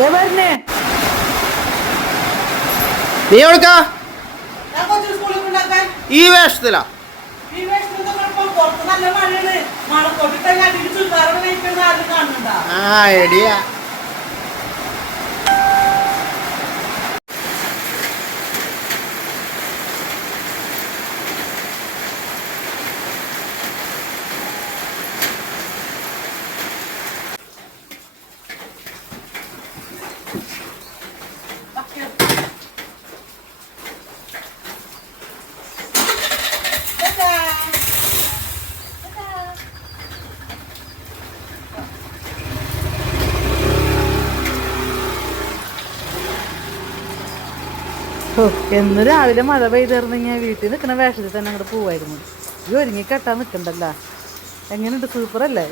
പറഞ്ഞേ നീ എവിടുക്കാ? ഈ വേഷത്തിലാ? ആ എടിയാ. എന്ന് രാവിലെ മഴ പെയ്തിരുന്നെങ്കിൽ വീട്ടിൽ നിൽക്കുന്ന വേഷത്തിൽ തന്നെ അങ്ങോട്ട് പോവായിരുന്നു. ഈ ഒരുങ്ങി കെട്ടാൻ നിൽക്കണ്ടല്ലോ. എങ്ങനെയുണ്ട്? സൂപ്പറല്ലേ?